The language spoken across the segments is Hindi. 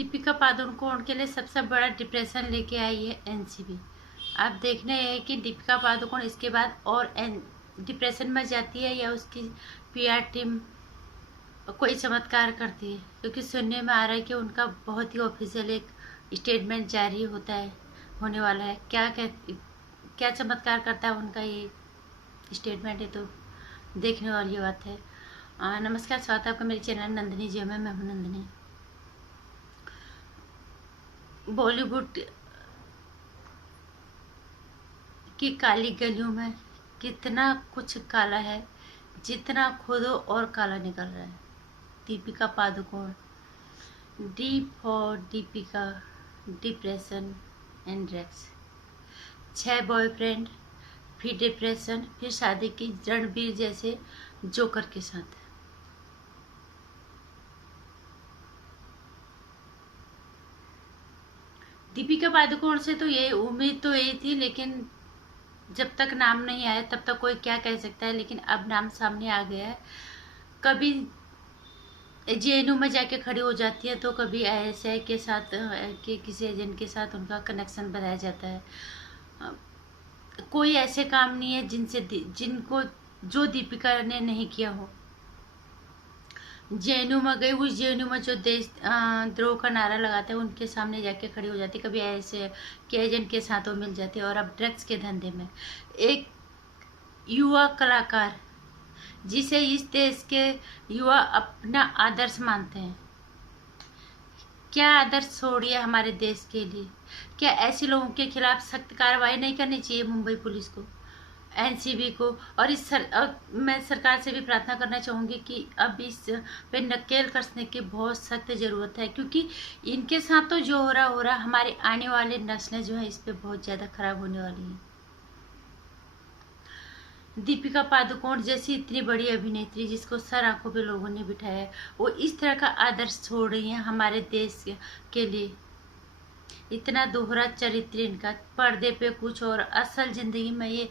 दीपिका पादुकोण के लिए सबसे बड़ा डिप्रेशन लेके आई है एनसीबी। आप देखना है कि दीपिका पादुकोण इसके बाद और डिप्रेशन में जाती है या उसकी पीआर टीम कोई चमत्कार करती है, क्योंकि सुनने में आ रहा है कि उनका बहुत ही ऑफिशियल एक स्टेटमेंट जारी होने वाला है। क्या चमत्कार करता है उनका ये स्टेटमेंट है, तो देखने वाली बात है। नमस्कार, स्वागत है आपका मेरे चैनल नंदिनी जी में। मैं हूं नंदिनी। बॉलीवुड की काली गलियों में कितना कुछ काला है, जितना खोदो और काला निकल रहा है। Deepika Padukone, D for Deepika, depression and drugs. 6 boyfriend, फिर डिप्रेशन, फिर शादी की रणबीर जैसे जोकर के साथ। दीपिका पादुकोण से तो ये उम्मीद तो यही थी, लेकिन जब तक नाम नहीं आया तब तक कोई क्या कह सकता है। लेकिन अब नाम सामने आ गया है। कभी जेएनयू में जाके खड़ी हो जाती है, तो कभी आईएसआई के साथ के किसी एजेंट के साथ उनका कनेक्शन बताया जाता है। कोई ऐसे काम नहीं है जिनको जो दीपिका ने नहीं किया हो। जेएनयू में गई, उस जेएनयू में जो देश द्रोह का नारा लगाते हैं उनके सामने जाके खड़ी हो जाती। कभी ऐसे के एजेंट के साथ वो मिल जाती है। और अब ड्रग्स के धंधे में एक युवा कलाकार, जिसे इस देश के युवा अपना आदर्श मानते हैं। क्या आदर्श छोड़िए हमारे देश के लिए। क्या ऐसे लोगों के खिलाफ सख्त कार्रवाई नहीं करनी चाहिए मुंबई पुलिस को, एनसीबी को। और मैं सरकार से भी प्रार्थना करना चाहूँगी कि अब इस पे नकेल कसने की बहुत सख्त ज़रूरत है, क्योंकि इनके साथ तो जो हो रहा हमारे आने वाले नस्लें जो है इस पे बहुत ज़्यादा खराब होने वाली हैं। दीपिका पादुकोण जैसी इतनी बड़ी अभिनेत्री, जिसको सर आंखों पे लोगों ने बिठाया, वो इस तरह का आदर्श छोड़ रही है हमारे देश के लिए। इतना दोहरा चरित्र इनका, पर्दे पे कुछ और, असल जिंदगी में ये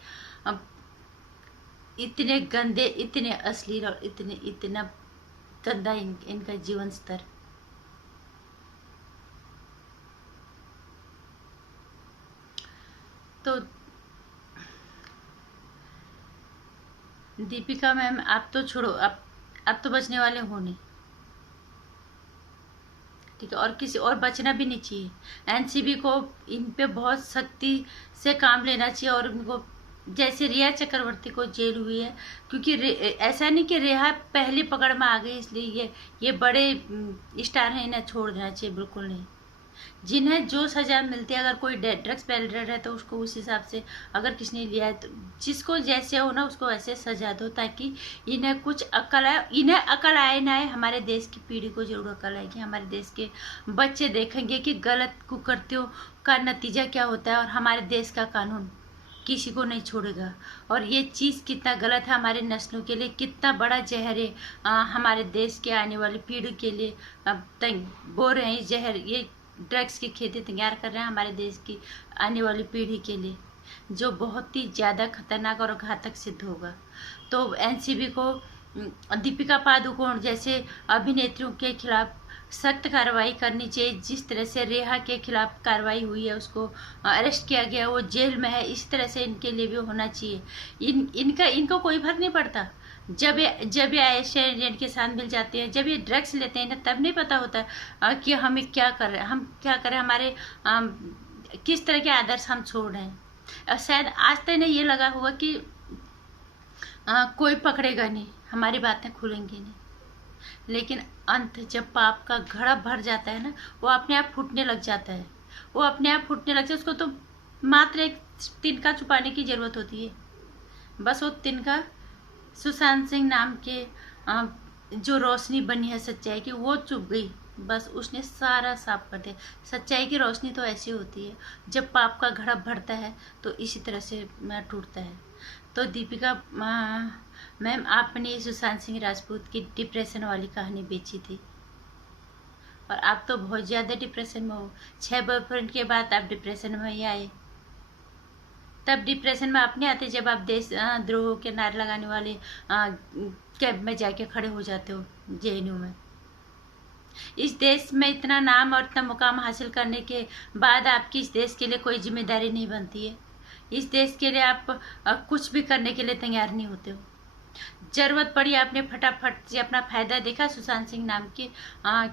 इतने गंदे, इतने अश्लील और इतना गंदा इनका जीवन स्तर। तो दीपिका मैम, आप तो छोड़ो, आप तो बचने वाले हो नहीं, ठीक है। और किसी और बचना भी नहीं चाहिए। एनसीबी को इन पे बहुत सख्ती से काम लेना चाहिए। और उनको जैसे रिया चक्रवर्ती को जेल हुई है, क्योंकि ऐसा नहीं कि रिया पहली पकड़ में आ गई इसलिए ये बड़े स्टार हैं, इन्हें छोड़ देना चाहिए, बिल्कुल नहीं। जिन्हें जो सजा मिलती है, अगर कोई ड्रग्स पेडलर है तो उसको उस हिसाब से, अगर किसने लिया है तो जिसको जैसे हो ना उसको ऐसे सजा दो, ताकि इन्हें कुछ अकल आए। इन्हें अकल आए ना आए, हमारे देश की पीढ़ी को जरूर अकल आएगी। हमारे देश के बच्चे देखेंगे कि गलत कुकर्तियों का नतीजा क्या होता है, और हमारे देश का कानून किसी को नहीं छोड़ेगा। और ये चीज़ कितना गलत है हमारे नस्लों के लिए, कितना बड़ा जहर है हमारे देश के आने वाली पीढ़ी के लिए। बो रहे हैं जहर, ये ड्रग्स की खेती तैयार कर रहे हैं हमारे देश की आने वाली पीढ़ी के लिए, जो बहुत ही ज़्यादा खतरनाक और घातक सिद्ध होगा। तो एनसीबी को दीपिका पादुकोण जैसे अभिनेत्रियों के खिलाफ सख्त कार्रवाई करनी चाहिए। जिस तरह से रेहा के खिलाफ कार्रवाई हुई है, उसको अरेस्ट किया गया, वो जेल में है, इस तरह से इनके लिए भी होना चाहिए। इनको कोई फर्क नहीं पड़ता। जब ये एजेंट के साथ मिल जाते हैं, जब ये ड्रग्स लेते हैं ना, तब नहीं पता होता कि हमें क्या कर रहे हैं, हम क्या करें, हमारे किस तरह के आदर्श हम छोड़ रहे हैं। शायद आज तक इन्हें ये लगा होगा कि कोई पकड़ेगा नहीं, हमारी बातें खुलेंगी नहीं। लेकिन अंत जब पाप का घड़ा भर जाता है ना, वो अपने आप फूटने लग जाता है। वो अपने आप फूटने लगता है। उसको तो मात्र एक तिनका छुपाने की जरूरत होती है। बस वो तिनका सुशांत सिंह नाम के जो रोशनी बनी है सच्चाई की, वो चुप गई, बस उसने सारा साफ कर दिया। सच्चाई की रोशनी तो ऐसी होती है, जब पाप का घड़ा भरता है तो इसी तरह से टूटता है। तो दीपिका मैम, आपने सुशांत सिंह राजपूत की डिप्रेशन वाली कहानी बेची थी, और आप तो बहुत ज़्यादा डिप्रेशन में हो। 6 बॉयफ्रेंड के बाद आप डिप्रेशन में ही आए। तब डिप्रेशन में आप नहीं आते जब आप देश द्रोह के नारे लगाने वाले कैंप में जाके खड़े हो जाते हो जेएनयू में। इस देश में इतना नाम और इतना मुकाम हासिल करने के बाद आपकी इस देश के लिए कोई जिम्मेदारी नहीं बनती है। इस देश के लिए आप कुछ भी करने के लिए तैयार नहीं होते हो। जरूरत पड़ी आपने फटाफट से अपना फायदा देखा, सुशांत सिंह नाम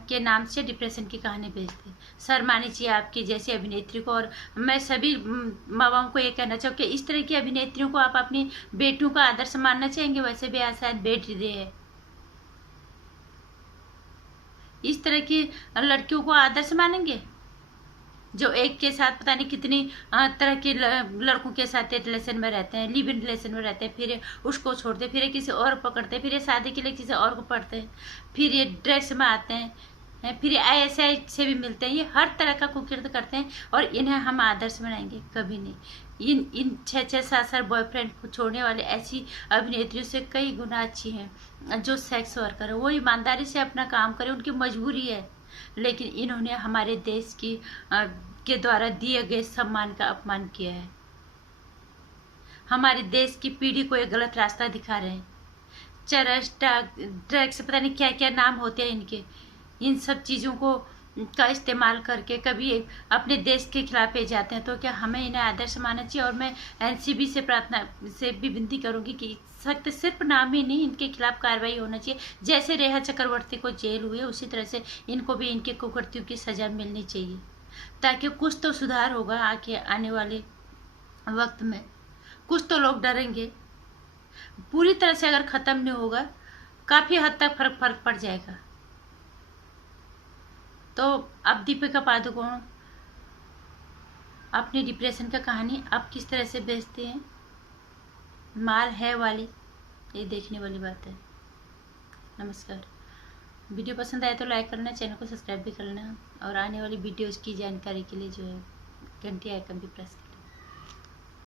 के नाम से डिप्रेशन की कहानी भेज दी। शर्म आनी चाहिए आपकी जैसी अभिनेत्री को। और मैं सभी माँ बापों को ये कहना चाहूँ कि इस तरह की अभिनेत्रियों को आप अपनी बेटियों का आदर्श मानना चाहेंगे। वैसे भी आज शायद बेटी डे है। इस तरह की लड़कियों को आदर्श मानेंगे जो एक के साथ पता नहीं कितनी तरह के लड़कों के साथ रिलेशन में रहते हैं, लिव इन रिलेशन में रहते हैं, फिर उसको छोड़ते, फिर किसी और पकड़ते, फिर शादी के लिए किसी और को पढ़ते हैं, फिर ये ड्रग्स में आते हैं, फिर ऐसे से भी मिलते हैं। ये हर तरह का कुकृत्य करते हैं और इन्हें हम आदर्श बनाएंगे कभी नहीं। इन 6-6 7 बॉयफ्रेंड को छोड़ने वाले ऐसी अभिनेत्रियों से कई गुना अच्छी हैं जो सेक्स वर्कर है। वो ईमानदारी से अपना काम करें, उनकी मजबूरी है, लेकिन इन्होंने हमारे देश के द्वारा दिए गए सम्मान का अपमान किया है। हमारे देश की पीढ़ी को एक गलत रास्ता दिखा रहे हैं। चरस, ड्रग्स, पता नहीं क्या क्या नाम होते हैं इनके। इन सब चीज़ों का इस्तेमाल करके कभी अपने देश के खिलाफ जाते हैं, तो क्या हमें इन्हें आदर्श मानना चाहिए। और मैं एनसीबी से प्रार्थना से भी विनती करूंगी कि सख्त सिर्फ नाम ही नहीं, इनके खिलाफ कार्रवाई होना चाहिए। जैसे रेखा चक्रवर्ती को जेल हुई है, उसी तरह से इनको भी इनके कुकृत्यों की सजा मिलनी चाहिए, ताकि कुछ तो सुधार होगा आने वाले वक्त में। कुछ तो लोग डरेंगे। पूरी तरह से अगर खत्म नहीं होगा, काफी हद तक फर्क पड़ जाएगा। तो अब दीपिका पादुकोण अपनी डिप्रेशन का कहानी अब किस तरह से बेचते हैं, माल है वाली, ये देखने वाली बात है। नमस्कार। वीडियो पसंद आए तो लाइक करना, चैनल को सब्सक्राइब भी करना और आने वाली वीडियोज़ की जानकारी के लिए जो है घंटी आइकन भी प्रेस करना।